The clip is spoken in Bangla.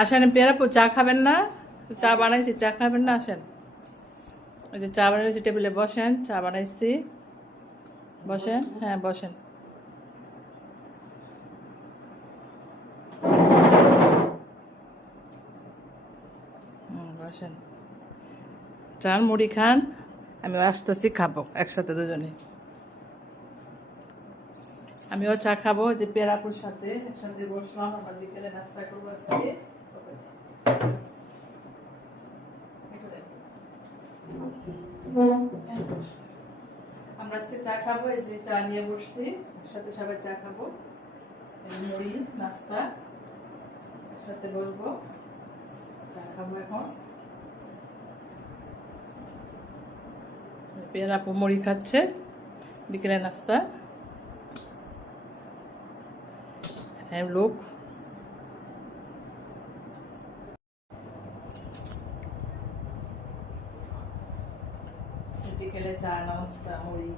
আসেন পেয়ারাপু, চা খাবেন না? চা বানাইছি, চা খাবেন না? আসেন, ওই যে চা বানাইছি, টেবিলে বসেন, চা বানাইছি, বসেন। হ্যাঁ বসেন। বসেন, চার মুড়ি খান, আমি আসতেছি, খাবো একসাথে দুজনে। আমিও চা খাবো, যে পেয়ারাপুর সাথে একসাথে বসলাম, আমার বিকেলে নাস্তা করবো আজকে। আমরা আজকে চা খাবো, এই যে চা নিয়ে বসছি, একসাথে সবাই চা খাবো, মুড়ি নাস্তা একসাথে বসবো, চা খাবো এখন। পেয়ারাপু মুড়ি খাচ্ছে, বিকেলে নাস্তা। হ্যাঁ লোক, বিকেলে চা নাস্তা মুড়ি।